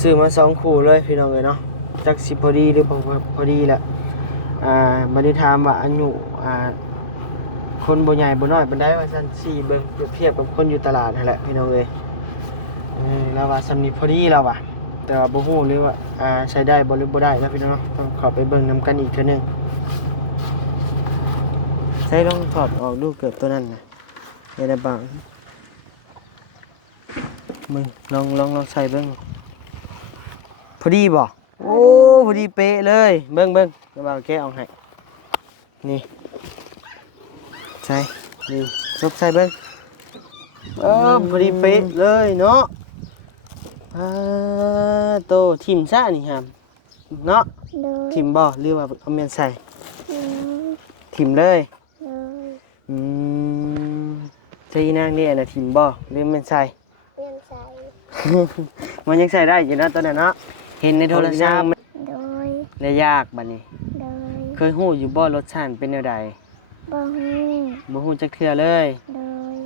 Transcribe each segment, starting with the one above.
ซื้อมา2คู่เลยพี่น้องเอ้ยเนาะจักสิพอดีหรือบ่พอดีแหละบ่ได้ถามว่าอายุคนบ่ใหญ่บ่น้อยปานใดว่าซั่นสิเบิ่งเปรียบเทียบกับคนอยู่ตลาดนั่นแหละพี่น้องเอ้ยแล้วว่าสำนี้พอดีแล้วว่ะแต่ว่าบ่ฮู้หรือว่าใช้ได้บ่หรือบ่ได้นะพี่น้องเนาะต้องเข้าไปเบิ่งนํกันอีกเทื่อนึงใส่ลองถอดออกดูเกือบตัวนั้นน่ะได้บ้างมึงลองใส่เบิ่งพอดีบ่โอ้พอดีเป๊ะเลยเบิ่งจะบ่าวแกะออกให้นี่ใส่นี่ซบใส่เบิ่งพอดีเป๊ะเลยเนาะโตทิ่มซะนี่ครับเนาะทิ่มบ่หรือว่าเอาแม่นใส่ทิ่มเลยใส่นางนี่น่ะทิ่มบ่หรือแม่นใส่มันยังใส่ได้อยู่นะตัวนั้นเนาะเห็นในโทรศัพท์โดยและยากบัดนี้โดยเคยฮู้อยู่บ่รสชาติเป็นแนวใดบ่ฮู้จักเทื่อเลยโดย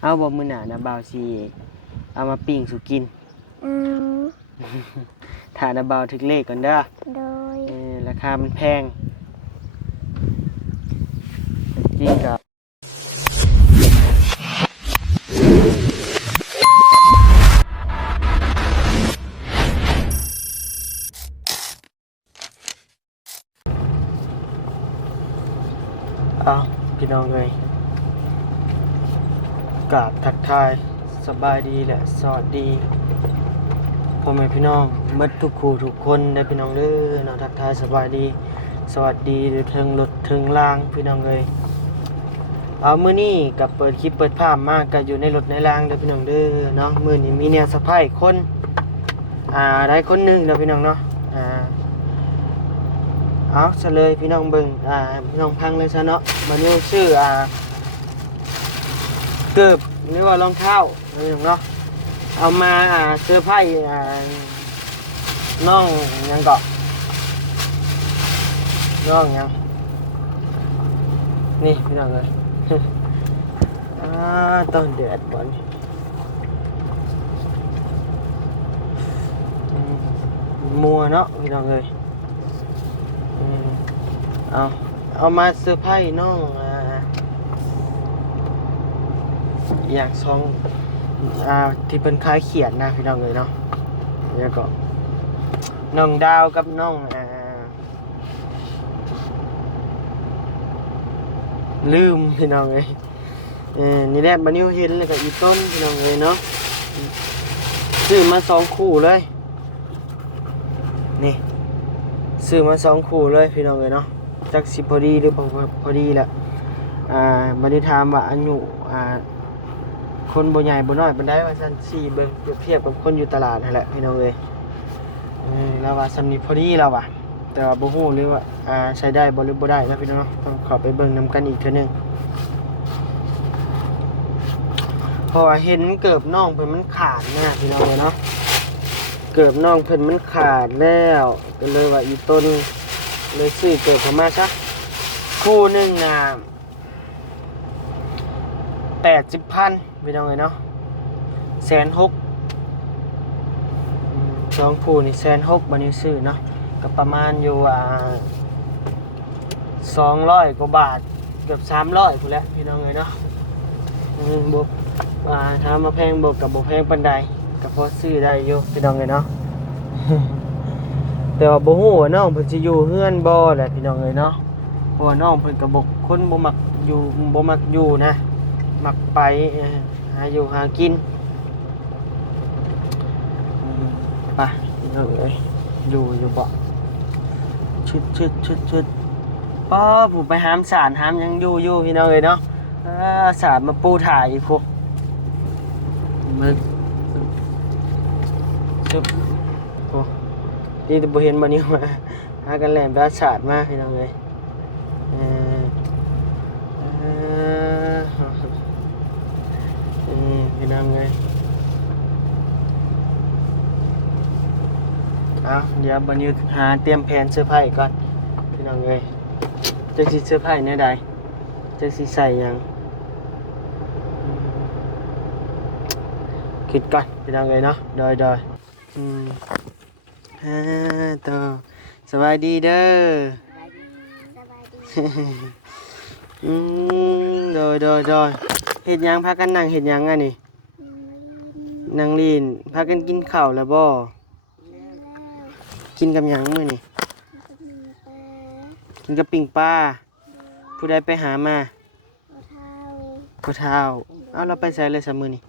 เอาบ่มื้อหน้านะบ่าวสิเอามาปิ้งสู่กินถ้านะบ่าวถึกเลขก่อนเด้อโดยราคามันแพงจริงกับพี่น้องเลยกราบทักทายสบายดีและสวัสดีพ่อแม่พี่น้องหมดทุกคู่ทุกคนได้พี่น้องเด้อเนาะทักทายสบายดีสวัสดีถึงรถถึงรางพี่น้องเลยมื้อนี้กับเปิดคลิปเปิดภาพมากก็อยู่ในรถในรางเด้อพี่น้องเด้อเนาะมื้อนี้มีเนี่ยสะพายคนได้คนนึงเด้อพี่น้องเนาะเอาซะเลยพี่น้องเบิ่งพี่น้องพังเลยซะเนาะมันนี่ชื่อเกือบหรือว่ารองเท้าพี่น้องเนาะเอามาเสื้อผ้าน้องยังเกาะน้องยังนี่พี่น้องเลยต้นเดือดบ่นมัวเนาะพี่น้องเลยเอามาเซอร์ไพรส์น้องอยากซองที่เป็นคล้ายเขียนนะพี่น้องเลยเนาะแล้วก็น้องดาวกับน้องลืมพี่น้องเลยนี่แหละบันนี้เห็นเลยกับอีต้นพี่น้องเลยเนาะซื้อมา2คู่เลยนี่ซื้อมา2คู่เลยพี่น้องเลยเนาะจักสิพอดีหรือบ่พอดีแหละบ่ได้ถามว่าอายุคนบ่ใหญ่บ่น้อยปานใดว่าซั่นสิเบิ่งเปรียบเทียบกับคนอยู่ตลาดนั่นแหละพี่น้องเอ้ยแล้วว่าสำนี้พอดีแล้วว่ะแต่ว่าบ่ฮู้หรือว่าใช้ได้บ่หรือบ่ได้นะพี่น้องเนาะต้องเข้าไปเบิ่งนํกันอีกเทื่อนึงเพราะว่าเห็นเกิบน้องเพิ่นมันขาดนะพี่น้องเอ้ยเนาะเกิบน้องเพิ่นมันขาดแล้วก็เลยว่าอีต้นเลยซื้อเกิบเข้ามาซะคู่นึง80,000พี่น้องเอ้ยเนาะ160,000สองคู่นี่160,000บัดนี้ซื้อเนาะก็ประมาณอยู่200กว่าบาทเกือบ300พุ่นแหละพี่น้องเอ้ยเนาะบวกถ้ามาแพงบวกกับบ่แพงปานใดก็พอซื้อได้อยู่พี่น้องเอ้ยเนาะ แต่ว่าบ่ฮู้ว่าน้องเพิ่นสิอยู่เฮือนบ่แหละพี่น้องเอ้ยเนาะเพราะว่าน้องเพิ่นก็บ่คนบ่มักอยู่นะมักไปหาอยู่หากินไปพี่น้องเอ้ยอยู่บ่ชุดป้อผู้ไปหามสารหามยังอยู่พี่น้องเอ้ยเนาะสารมาปูถ่ายอีกพวกมึงชุบโอ้นี่บ่เห็นบ่นี่มาหากันแล่นไปสารมาพี่น้องเอ้ยพี่น้องเอ้ยเดี๋ยวบันนี้หาเตรียมแผนเสื้อผ้าก่อนพี่น้องเอ้ยจะสิเสื้อผ้าแนวใดจะสิใส่หยังค คิดก่อนพี่น้องเลยเนาะโดยอืมต่อสบายดีเด้อ สบายดี อืมโดยเฮ็ดหยังพากันนั่งเฮ็ดหยังอ่ะนี่นั่งลีนพากันกินข้าวแล้วบ่กินกับหยังมื้อนี่กินกับปิ้งปลาผู้ใดไปหามาพ่อเฒ่าเอาเราไปใส่เลยซะมื้อนี่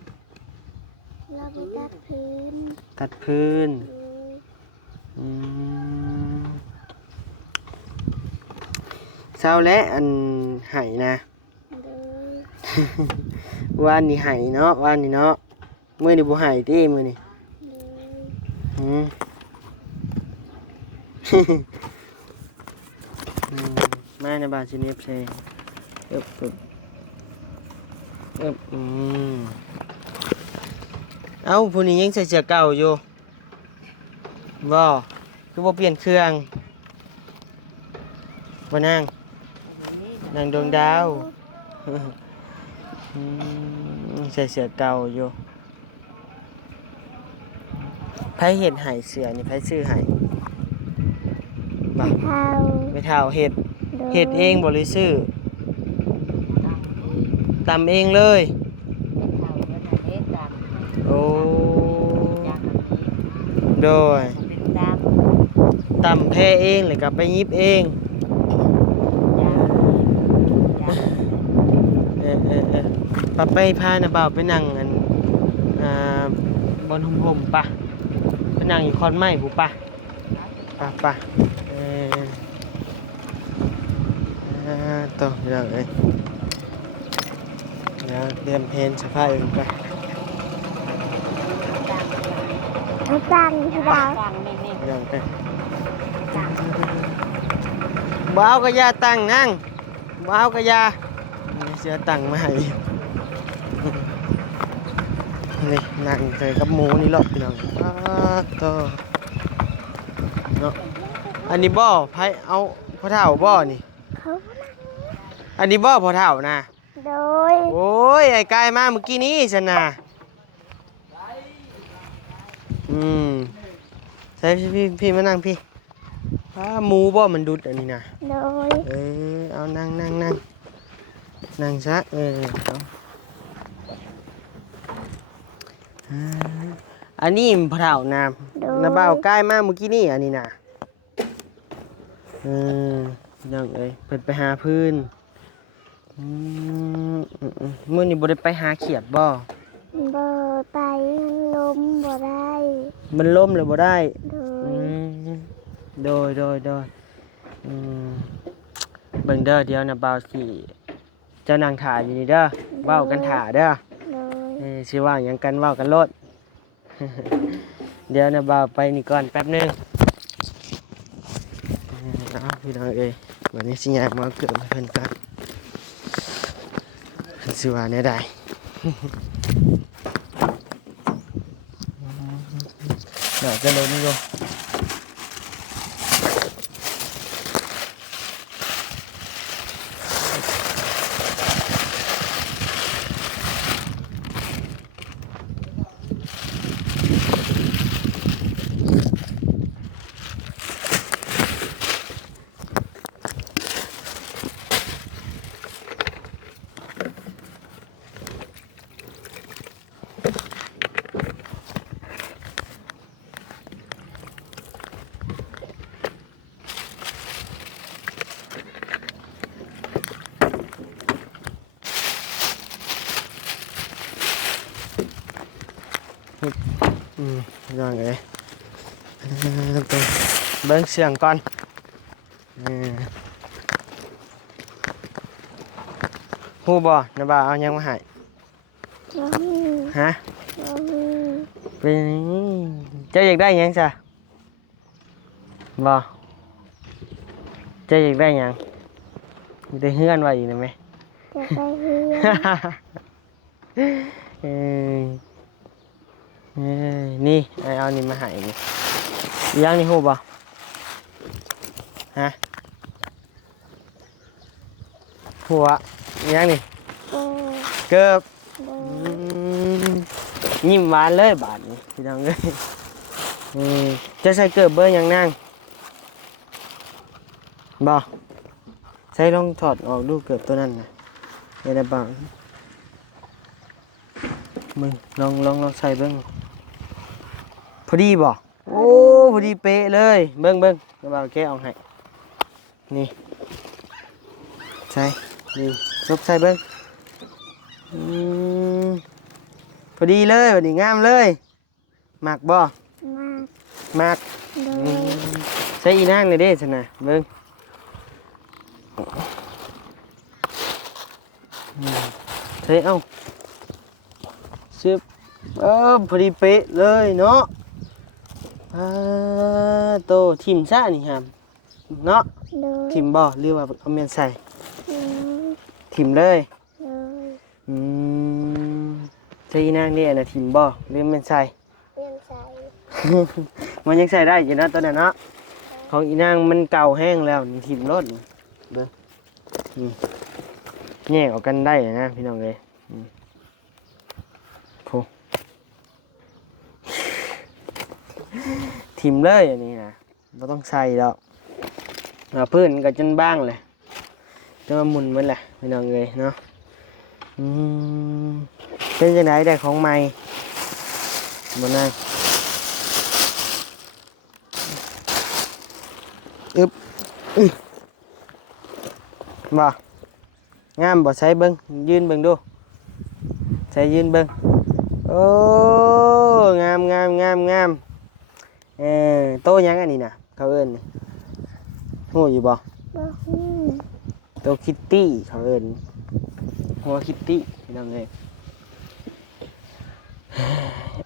เราไปตัดพื้น ตัดพื้นอืมเช้าและอันไห้นะ ดู ว่านนี่ไห้เนาะว่านนี่เนาะมื้อนี่บ่ไห้ติมื้อนี่ ดู อืม มาในบ้านสิเนฟเซอึบเอ้าผู้นี้ยังใส่เสื้อเก่าอยู่บ่คือบ่เปลี่ยนเครื่องบ่นางดวงดาวใส่เสื้อเก่าอยู่ไผเฮ็ดให้เสื้อนี่ไผซื้อให้บ่ เท้า ไม่เท่าเฮ็ด ดู เฮ็ดเองบ่หรือซื้อตำเองเลย โอ้โดยตำแพ้เองเลยกับไปยิบเองปะไปพานะบ่าวไปนั่งอันบนห่มปะไปนั่งอยู่คอนไม้ผู้ปะปะต่อเรื่องเอ้ยแล้วเตรียมเพลนสภาพอื่นไป เขาตั้งเขาดาว เรื่องเอ้ยบ้าวกะยาตั้งนั่งบ้าวกะยาเสียตังค์มาให้นี่นั่งใส่กับหมูนี่หรอกพี่น้องต่อเนาะอันนี้บ่อไผเอาพ่อเฒ่าบ่อนี่ เขา อันนี้บ่อพ่อเฒ่านะ โดย โอ้ยไอ้กายมาเมื่อกี้นี้ฉันนะใส่พี่มานั่งพี่หมูบ่มันดุดอันนี้นะ โดย เอานั่งซะเอาอันนี้พ่อเฒ่านะนะบ่าวกายมาเมื่อกี้นี้อันนี้นะนั่งเอ้ยเปิดไปหาพื้นมื้อนี้บ่ได้ไปหาเขียดบ่ บ่ไปลมบ่ได้ มันล่มเลยบ่ได้ โดย โดยเบิ่งเด้อเดี๋ยวนะบ่าวสิเจ้านางถ่ายอยู่นี่เด้อเว้ากันถ่าเด้อ โดย สิว่าหยังกันเว้ากันโลด เดี๋ยวนะบ่าวไปนี่ก่อนแป๊บนึงเอาพี่น้องเอ้ยวันนี้สิยากมาเกิดมาเพิ่นกันสิว่าแนวใด เดี๋ยวจะลงอยู่ยังไงตัวเบิ้งเสียงก่อนฮู้บ่นะบ่าวเอายังมาให้ บ่มี ฮะ บ่มี เป็นเจ้าอยากได้หยังจ้ะบ่เจ้าอยากได้หยังมีแต่เฮือนไว้อีกนะแม่ จะไปเฮือน นี่เอานี่มาให้นี่ยังนี่ฮู้บ่ฮะหัวยังนี่ โดย เกือบ โดย ยิ้มหวานเลยบาดนี้พี่น้องเอ้ยจะใส่เกิบเบอร์หยังนางบ่ใส่ลองถอดออกดูเกิบตัวนั้นนะได้บ้างมึงลองใส่เบิ่งพอดีบ่โอ้พอดีเป๊ะเลยเบิ่งจะบ่าวแกะออกให้นี่ใส่นี่ซบใส่เบิ่งพอดีเลยพอดีงามเลยมักบ่ มาก มัก โดย ใส่อีนางเลยเด้ซั่นน่ะเบิ่งใส่เอ้าซึบพอดีเป๊ะเลยเนาะโตทิมซะนี่ครับเนาะ โดย ทิมบ่หรือว่าเอาเมียนใส่ อืม ทิมเลย โดย ใส่อีนางนี่น่ะทิมบ่หรือเมียนใส่ เรียนใส่ มันยังใส่ได้อยู่นะตัวนั้นเนาะของอีนางมันเก่าแห้งแล้วนี่ทิมรถนี่เบิ่งแยกออกกันได้นะพี่น้องเอ้ยโหทิมเลยอันนี้นะบ่ต้องใส่แล้วพื้นก็จนบ้างเลยจะมาหมุนมันแหละพี่น้องเอ้ยเนาะเป็นจังไดได้ของใหม่บ่นางบ่งามบ่ใช้เบิ่งยืนเบิ่งดูใช้ยืนเบิ่งโอ้งามโตยังอันนี้น่ะเขาเอิ้นนี่ฮู้อยู่บ่ บ่ฮู้ โตคิตตี้เขาเอิ้นหัวคิตตี้พี่น้องเอ้ย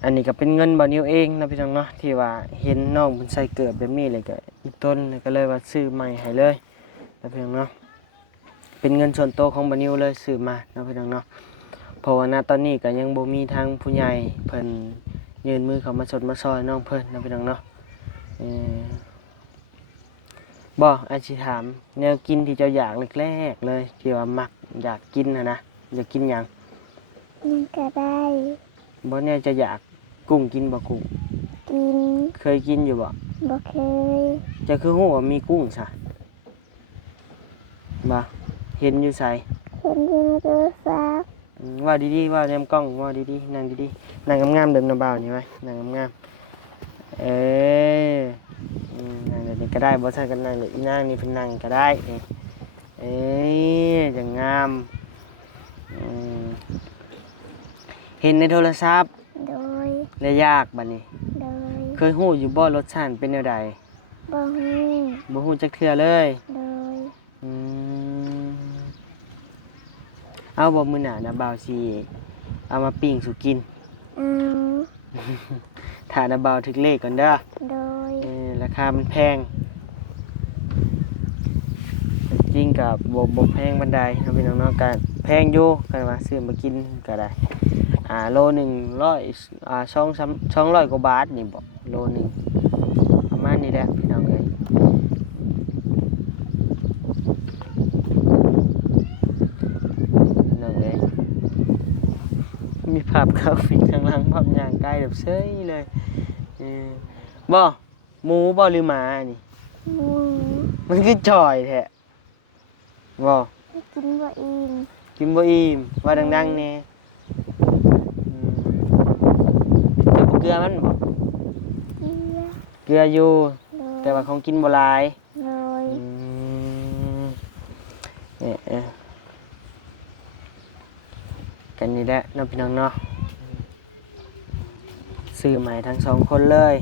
อันนี้ก็เป็นเงินบ่นิวเองนะพี่น้องเนาะที่ว่าเห็นน้องเพิ่นใส่เกือบแบบนี้เลยก็อีต้นก็เลยว่าซื้อใหม่ให้เลยนะพี่น้องเนาะเป็นเงินส่วนตัวของบ่นิวเลยซื้อมานะพี่น้องเนาะเพราะว่าณตอนนี้ก็ยังบ่มีทางผู้ใหญ่เพิ่นยื่นมือเข้ามาสดมาซอยน้องเพิ่นนะพี่น้องเนาะบ่อาจสิถามแนวกินที่เจ้าอยากแรกๆเลยที่ว่ามักอยากกินนะอยากกินหยัง ยังก็ได้ บ่เนี่ยจะอยากกุ้งกินบ่กุ้ง กิน เคยกินอยู่บ่ บ่เคย จะคือฮู้ว่ามีกุ้งซะบ่เห็นอยู่ไส เห็นอยู่ในโทรศัพท์ ว่าดีๆว่าแนมกล้องว่าดีๆนั่งดีๆนั่งงามๆเดิมน้ำบ่าวนี่ไว้นั่งงามๆนั่งแบบนี้ก็ได้บ่ซั่นก็นั่งอีนางนี่เพิ่นนั่งก็ได้จังงามเห็นในโทรศัพท์ โดย และยากบัดนี้ โดย เคยฮู้อยู่บ่รสชาติเป็นแนวใด บ่ฮู้ บ่ฮู้จักเทื่อเลย โดย เอาบ่มื้อหน้านะบ่าวสิเอามาปิ้งสุกิน เอา ถ้านะบ่าวถึกเลขก่อนเด้อ โดย ราคามันแพงจริงกับบ่แพงบันไดนะพี่น้องเนาะก็แพงอยู่กันว่าซื้อมากินก็ได้โลหนึ่ง200กว่าบาทนี่บ่โลหนึ่งประมาณนี้แหละพี่น้องเอ้ยน้องเอ้ยมีภาพเขาฟิกข้างหลังภาพย่างใกล้แบบเซ้ยเลยบ่หมูบ่หรือหมานี่ หมู มันคือจ่อยแท้บ่ กินบ่อิ่ม กินบ่อิ่มว่าดังๆแน่แต่บ่เกลือมันบ่ เกลือ เกลืออยู่ โดย แต่ว่าของกินบ่หลาย โดย เนี่ยกันนี่แหละน้องพี่น้องเนาะซื้อใหม่ทั้งสองคนเลย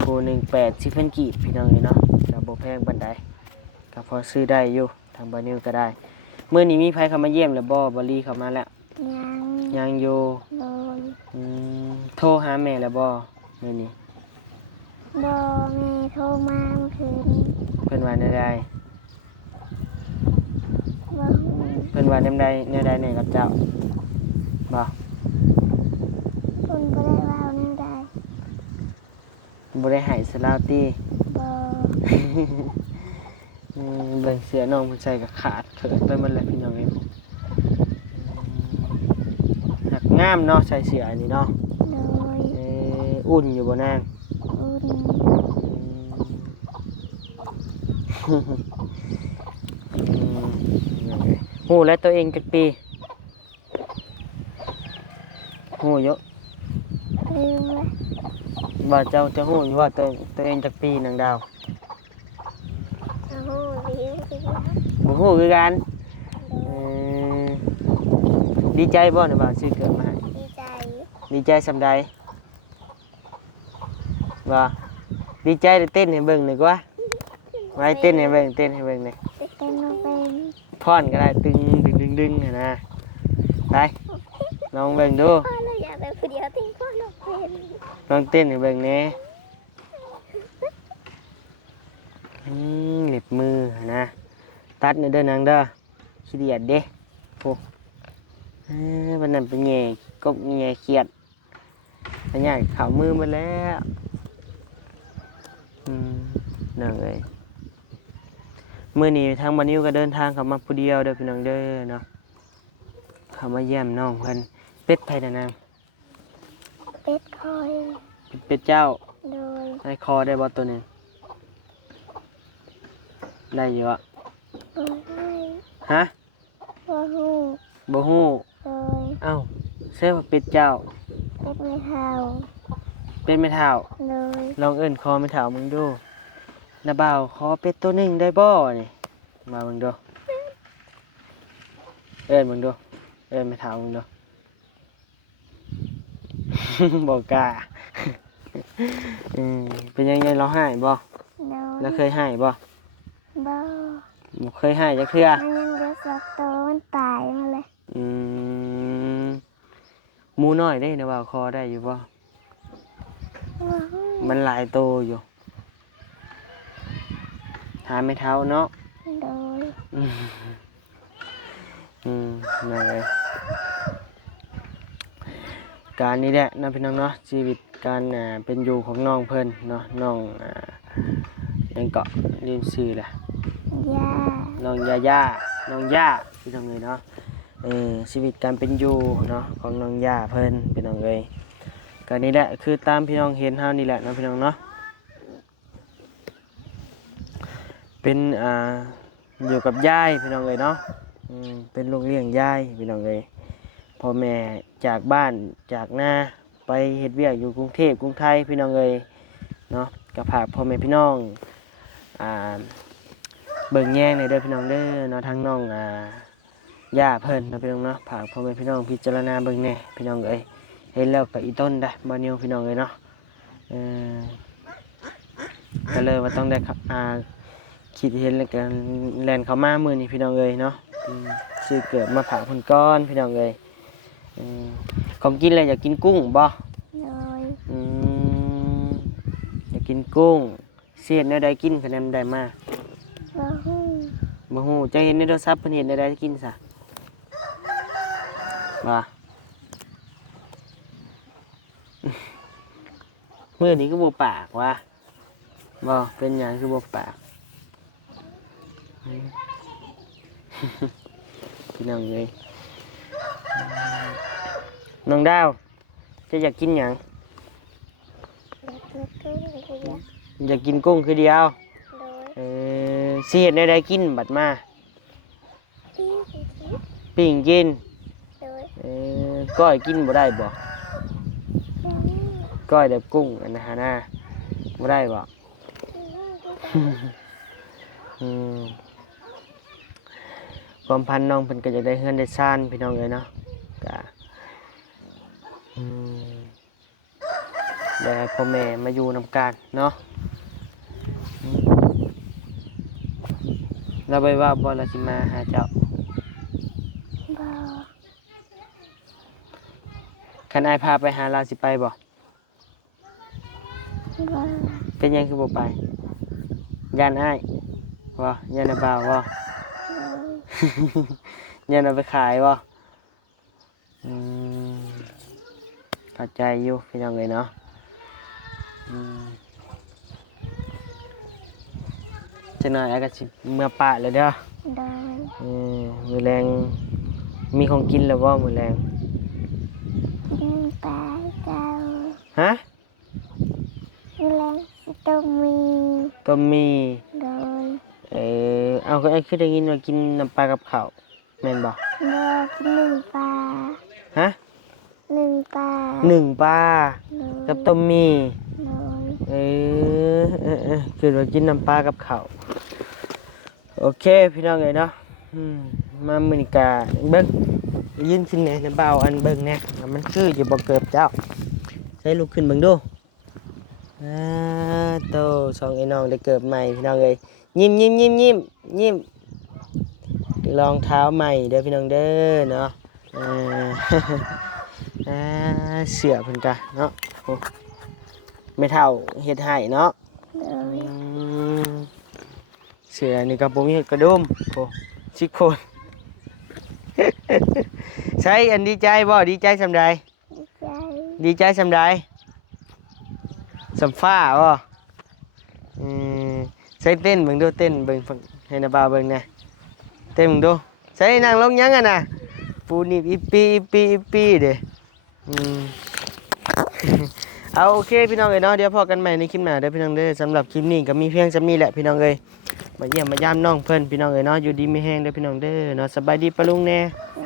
ผู้หนึ่ง80,000 กีบพี่น้องนี่เนาะก็บ่แพงปานใดก็พอซื้อได้อยู่ทางบ่นิวก็ได้มื้อนี้มีไผเข้ามาเยี่ยมแล้วบ่ลีเข้ามาแล้ว ยังยังอยู่ โดย โทรหาแม่แล้วบ่มื้อนี้ บ่แม่โทรมาเมื่อคืน เพิ่นว่าแนวใด บ่ฮู้ เพิ่นว่าแนวใดแน่กับเจ้าบ่ เพิ่นบ่ได้เว้าแนวใด บ่ได้ให้สลาวติ บ่ เบิ่งเสื้อน้องเพิ่นใส่ก็ขาดเขินไปหมดแล้วพี่น้องเอ้ยหัก งามเนาะใส่เสื้ออันนี้เนาะ โดย อุ่นอยู่บ่นาง อุ่น ฮู้แล้วตัวเองจักปีฮู้เยอะ ลืมละ ว่าเจ้าจะฮู้อยู่ว่าตัวเองจักปีนางดาว โอ้โหดีจริง บ่ฮู้คือกันเออดีใจบ่เนี่ยบ่าวซื้อเกิดมาให้ ดีใจ ดีใจสำใดว่าดีใจได้เต้นให้เบิ่งหน่อยกว่าไว้เต้นให้เบิ่งหน่อย เต้นมาเป็น พอนก็ได้ตึงดึงๆนะไปลองเบิ่งดู พ่อเราอยากเป็นคนเดียวทิ้งพ่อเราเป็น ลองเต้นให้เบิ่งแหน่เหน็บมือนะตัดเด้อนางเด้อขี้เดียดเด้โอ้วันนั้นเป็นแง่กบแง่เครียดอันนี้ข่าวมือมาแล้วนั่งเลยมื้อนี้ทางบ้านนิ้วก็เดินทางเข้ามาผู้เดียวเด้อพี่น้องเด้อเนาะเข้ามาเยี่ยมน้องเพิ่นเป็ดไผน่ะนาง เป็ดคอย เป็ดเจ้า โดย ให้คอได้บ่ตัวหนึงได้อยู่อ่ะ โดยให้ ฮะ ว่าหู บ่ฮู้ โดย เอ้าเสื้อเป็ดเจ้า เป็ดไม่เท่า เป็นไม่เท่า โดย ลองเอิ้นคอไม่เท่ามึงดูน้าบ่าวขอเป็ดตัวหนึงได้บ่นี่มามึงดูเอิ้นมึงดูเอิ้นไม่เท่ามึงดู บ่กล้า เป็นยังไงเราให้บ่ โดย แล้วเคยให้บ่ บ่ บ่เคยให้จักเทื่อ มันยังเดือดสักตัวมันตายมาเลย อืมหมูน้อยได้นะบ่าวคอได้อยู่บ่ ว่าหู มันหลายโตอยู่หาไม่เท่าเนาะ โดย นั่นเลยการนี้แหละนะพี่น้องเนาะชีวิตการเป็นอยู่ของน้องเพิ่นเนาะน้องยังเกาะเรียนชื่อแหละ ย่า น้องย่าน้องย่าพี่น้องเลยเนาะชีวิตการเป็นอยู่เนาะของน้องย่าเพิ่นพี่น้องเลยการนี้แหละคือตามพี่น้องเห็นเฮานี่แหละนะพี่น้องเนาะเป็นอยู่กับยายพี่น้องเลยเนาะเป็นลูกเลี้ยงยายพี่น้องเลยพ่อแม่จากบ้านจากนาไปเฮ็ดเวียกอยู่กรุงเทพกรุงไทยพี่น้องเลยเนาะกับฝากพ่อแม่พี่น้องเบิ่งแย่งในเด้อพี่น้องเด้อเนาะทั้งน้องย่าเพิ่นเนาะพี่น้องเนาะฝากพ่อแม่พี่น้องพิจารณาเบิ่งแน่พี่น้องเอ้ยเห็นแล้วก็อีต้นได้บ่นิวพี่น้องเอ้ยเนาะก็เลยว่าต้องได้คิดเห็นแล้วก็แล่นเข้ามามื้อนี้พี่น้องเอ้ยเนาะซื้อเกิดมาฝากเพิ่นก่อนพี่น้องเอ้ยของกินอะไรอยากกินกุ้งบ่ โดย อยากกินกุ้งเสียดแนวใดกินคะแนนได้มา ว่าหู บ่ฮู้จะเห็นในโทรศัพท์เพิ่นเห็นแนวใดกินซะว่า มื้อนี้ก็บ่ปากว่าบ่เป็นหยังคือบ่ปาก พี่น้องเอ้ยน้องดาวจะอยากกินหยัง แล้วก็ขึ้นไปเลย อยากกินกุ้งคือเดียว โดย สิเฮ็ดแนวใดกินบัดมา พี่สิคิด ปิ้งกิน โดย ก้อยกินบ่ได้บ่ ว่าหู ก้อยแบบกุ้งอันนะฮะนะบ่ได้บ่ อืมความพันน้องเพิ่นก็อยากได้เฮือนได้ซ่านพี่น้องเอ้ยเนาะก็ได้ให้พ่อแม่มาอยู่นำกันเนาะเราไปว่าบ่เราสิมาหาเจ้า บ่ คันอ้ายพาไปหาเราสิไปบ่ บ่ เป็นหยังคือบ่ไปย่านอ้ายบ่ย่านอาบ่าวบ่ ย่านเอาไปขายบ่เข้าใจอยู่พี่น้องเอ้ยเนาะจักหน่อยอ้ายก็สิเมื่อป่าเลยเด้อ โดย มื้อแรงมีของกินแล้วบ่มื้อแรง ม ปลาเก่า ฮะ แรงสิต้องมี ต้มมี โดย เอาก็ไอ้คือได้ยินว่ากินน้ำปลากับข้าวแม่นบ่ บอกหนึ่งปลา ฮะ หนึ่งปลา หนึ่งปลา โดย กับต้มมี โดย คือว่ากินน้ำปลากับข้าวโอเคพี่น้องเอ้ยเนาะมามื้อนี้กะเบิ่งยินขึ้นแหน่น้ำเบาอันเบิ่งแหน่ว่ามันคืออยู่บ่เกิบเจ้าใช้ลุกขึ้นเบิ่งดูโตสองไอ้น้องได้เกิบใหม่พี่น้องเอ้ยยิ้มรองเท้าใหม่เด้อพี่น้องเด้อเนาะเสือเพิ่นกะเนาะโอ้ไม่เท่าเฮ็ดให้เนาะ โดย เสือนี่ก็บ่มีกระดุมโอ้ชิโคนใช่อันดีใจบ่ดีใจสำใด ใจ ดีใจสำใดสำฟ้าบ่ใส่เต้นเบิ่งดูเต้นเบิ่งให้นาบาเบิ่งนะเต้นเบิ่งดูใส่นั่งลงยังอ่ะนะปูนี่อีปีเด้เอาโอเคพี่น้องเอ้ยเนาะเดี๋ยวพอกันใหม่ในคลิปหน้าเด้อพี่น้องเด้อสำหรับคลิปนี้ก็มีเพียงซำนี้แหละพี่น้องเอ้ยมาเยี่ยมมายามน้องเพิ่นพี่น้องเอ้ยเนาะอยู่ดีมีแฮงเด้อพี่น้องเด้อเนาะสบายดีปะลุงแน่ โด